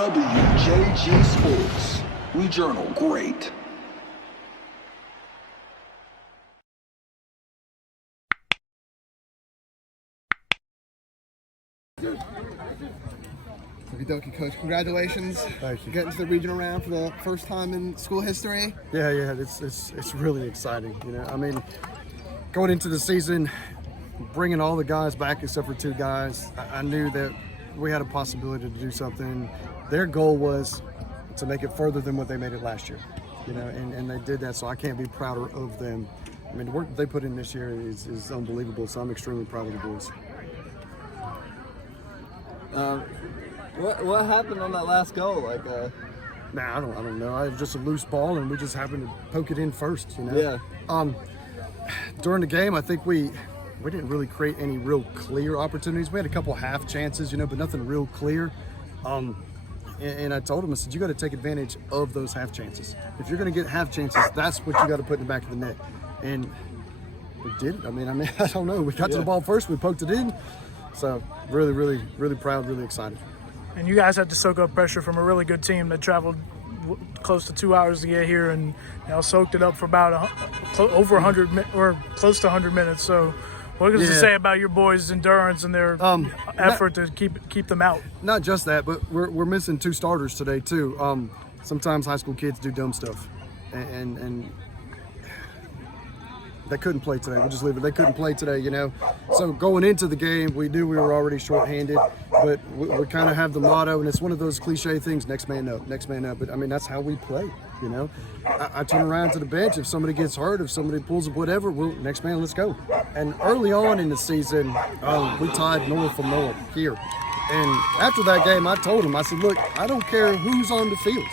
WJG Sports. We journal great. Okie dokie, Coach. Congratulations. Thank you. Getting to the regional round for the first time in school history. Yeah, it's really exciting. You know, I mean, going into the season, bringing all the guys back except for two guys, I knew that we had a possibility to do something. Their goal was to make it further than what they made it last year. You know, and they did that, so I can't be prouder of them. I mean, the work that they put in this year is unbelievable, so I'm extremely proud of the boys. What happened on that last goal? Nah, I don't know. It was just a loose ball, and we just happened to poke it in first. You know. Yeah. During the game, I think we didn't really create any real clear opportunities. We had a couple half chances, you know, but nothing real clear. And I told him, I said, you got to take advantage of those half chances. If you're going to get half chances, that's what you got to put in the back of the net. And we did it. I mean, I don't know. We got to the ball first. We poked it in. So really proud, really excited. And you guys had to soak up pressure from a really good team that traveled close to 2 hours to get here, and soaked it up for about over 100 or close to 100 minutes. So, what does it say about your boys' endurance and their effort to keep them out? Not just that, but we're missing two starters today too. Sometimes high school kids do dumb stuff, and they couldn't play today. We'll just leave it. They couldn't play today, you know. So going into the game, we knew we were already shorthanded, but we kind of have the motto, and it's one of those cliche things: next man up, next man up. But I mean, that's how we play, you know. I turn around to the bench. If somebody gets hurt, if somebody pulls up, whatever, well, next man, let's go. And early on in the season, we tied North from North here. And after that game, I told him, I said, look, I don't care who's on the field.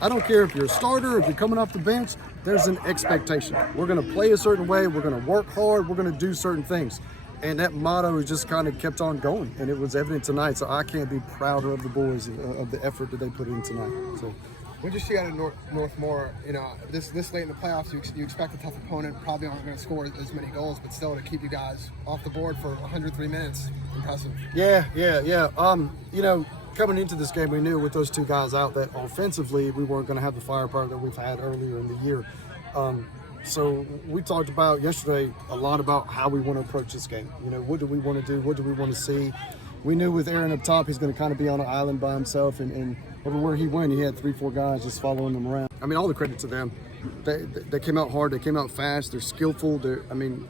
I don't care if you're a starter, if you're coming off the bench, there's an expectation. We're going to play a certain way. We're going to work hard. We're going to do certain things. And that motto just kind of kept on going. And it was evident tonight. So I can't be prouder of the boys, of the effort that they put in tonight. So. What did you see out of Northmore? You know, this late in the playoffs, you expect a tough opponent, probably aren't going to score as many goals, but still to keep you guys off the board for 103 minutes, impressive. Yeah. You know, coming into this game, we knew with those two guys out that offensively we weren't going to have the firepower that we've had earlier in the year. So we talked about yesterday a lot about how we want to approach this game. You know, what do we want to do? What do we want to see? We knew with Aaron up top, he's going to kind of be on an island by himself, and everywhere he went, he had 3-4 guys just following him around. I mean, all the credit to them. They came out hard. They came out fast. They're skillful. They're pretty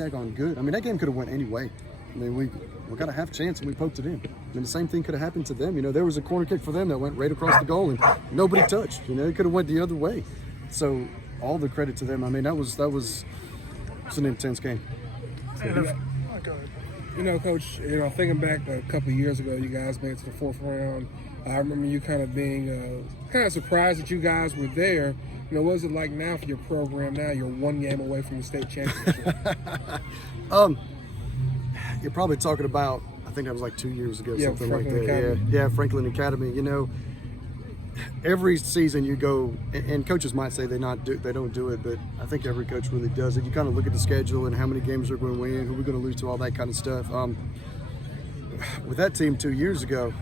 daggone good. I mean, that game could have went any way. I mean, we got a half chance and we poked it in. I mean, the same thing could have happened to them. You know, there was a corner kick for them that went right across the goal and nobody touched. You know, it could have went the other way. So all the credit to them. I mean, that was an intense game. You know, Coach, thinking back a couple of years ago, you guys made it to the fourth round. I remember you kind of being kind of surprised that you guys were there. You know, what is it like now for your program now? You're one game away from the state championship. You're probably talking about, I think that was like 2 years ago, something like that. Academy. Yeah, Franklin Academy. You know, every season you go, and coaches might say they don't do it, but I think every coach really does it. You kind of look at the schedule and how many games they're going to win, who we're going to lose to, all that kind of stuff. With that team 2 years ago,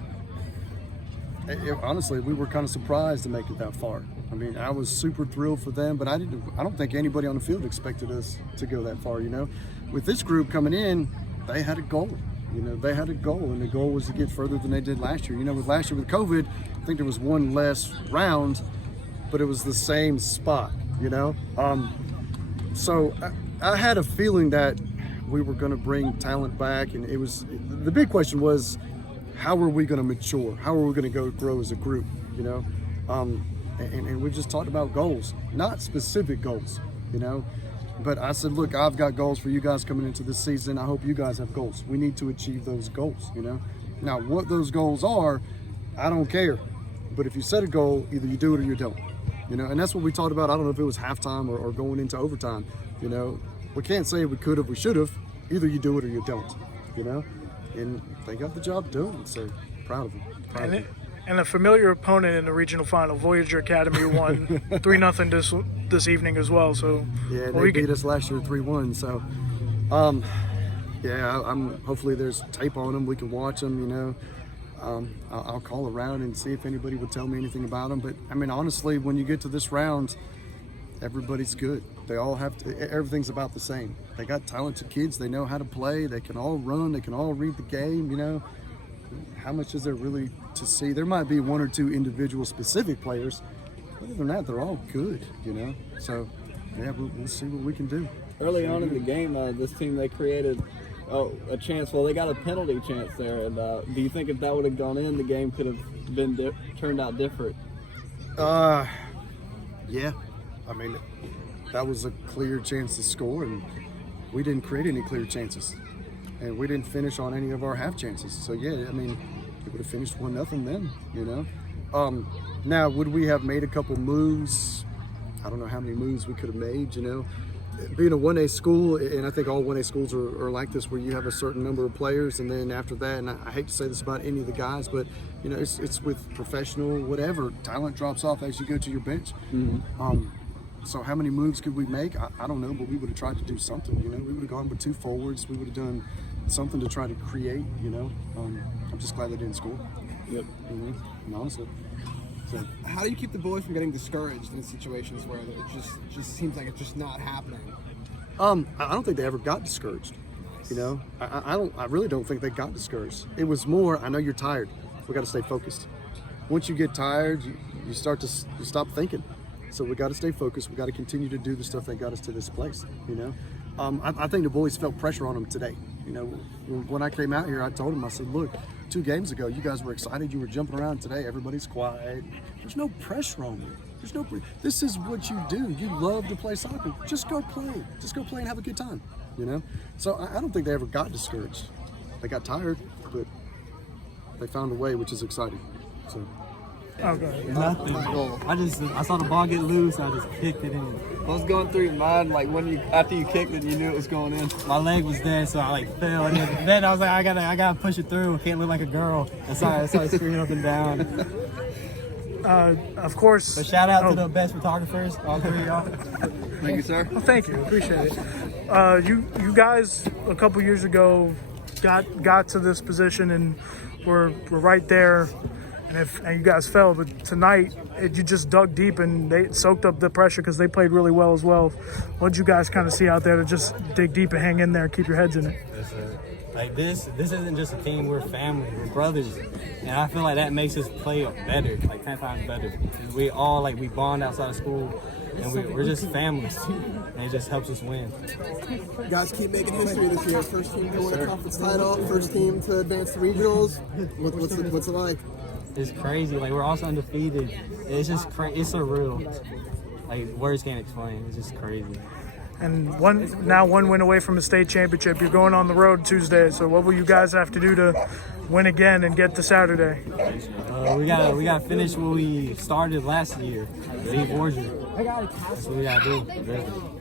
honestly, we were kind of surprised to make it that far. I mean, I was super thrilled for them, but I don't think anybody on the field expected us to go that far, you know. With this group coming in, they had a goal. You know, they had a goal, and the goal was to get further than they did last year. You know, with last year with COVID, I think there was one less round, but it was the same spot, you know. So I had a feeling that we were going to bring talent back, and the big question was, how are we going to mature? How are we going to grow as a group, you know? And we just talked about goals, not specific goals, you know. But I said, look, I've got goals for you guys coming into this season. I hope you guys have goals. We need to achieve those goals, you know. Now, what those goals are, I don't care. But if you set a goal, either you do it or you don't, you know. And that's what we talked about. I don't know if it was halftime or going into overtime, you know. We can't say we could have, we should have. Either you do it or you don't, you know. And they got the job done, so proud of them. And a familiar opponent in the regional final, Voyager Academy, won 3-0 this evening as well. So yeah, they beat us last year 3-1. So yeah, hopefully there's tape on them. We can watch them. You know, I'll call around and see if anybody would tell me anything about them. But I mean, honestly, when you get to this round, everybody's good. They all have to, everything's about the same. They got talented kids. They know how to play. They can all run. They can all read the game, you know. How much is there really to see? There might be one or two individual specific players. Other than that, they're all good, you know. So, yeah, we'll see what we can do. Early on in the game, this team, they created a chance. Well, they got a penalty chance there. And do you think if that would have gone in, the game could have been turned out different? Yeah. I mean, that was a clear chance to score, and we didn't create any clear chances. And we didn't finish on any of our half chances. So, yeah, I mean, it would have finished 1-0 then, you know. Now, would we have made a couple moves? I don't know how many moves we could have made, you know. Being a 1A school, and I think all 1A schools are like this, where you have a certain number of players, and then after that, and I hate to say this about any of the guys, but, you know, it's with professional whatever, talent drops off as you go to your bench. Mm-hmm. So how many moves could we make? I don't know, but we would have tried to do something, you know. We would have gone with 2 forwards. We would have done something to try to create, you know. I'm just glad they didn't score. Yep. Mm-hmm. Honestly. So. How do you keep the boys from getting discouraged in situations where it just seems like it's just not happening? I don't think they ever got discouraged. You know, I really don't think they got discouraged. It was more, I know you're tired. We got to stay focused. Once you get tired, you stop thinking. So we got to stay focused. We got to continue to do the stuff that got us to this place. You know, I think the boys felt pressure on them today. You know, when I came out here, I told them, I said, look, 2 games ago, you guys were excited. You were jumping around. Today, everybody's quiet. There's no pressure on you. This is what you do. You love to play soccer. Just go play. Just go play and have a good time. You know. So I don't think they ever got discouraged. They got tired, but they found a way, which is exciting. So. Okay. Nothing. I saw the ball get loose. I just kicked it in. What was going through your mind, like after you kicked it, you knew it was going in? My leg was there, so I fell. And then I was like, I gotta push it through. I can't look like a girl. I started screaming up and down. Of course. But shout out to the best photographers, all 3 of y'all. Thank you, sir. Well, thank you. Appreciate it. You guys a couple years ago got to this position and were right there. And you guys fell, but tonight you just dug deep and they soaked up the pressure because they played really well as well. What did you guys kind of see out there to just dig deep and hang in there and keep your heads in it? Yes, sir. Like this isn't just a team. We're family. We're brothers, and I feel like that makes us play better, like 10 times better. We all we bond outside of school, and we're just family, and it just helps us win. You guys keep making history this year. First team to win a conference title. First team to advance to regionals. What's it like? It's crazy. We're also undefeated. It's just it's surreal. Words can't explain. It's just crazy. And one win away from a state championship. You're going on the road Tuesday. So what will you guys have to do to win again and get to Saturday? We gotta finish what we started last year. Leave Orchard. That's what we gotta do.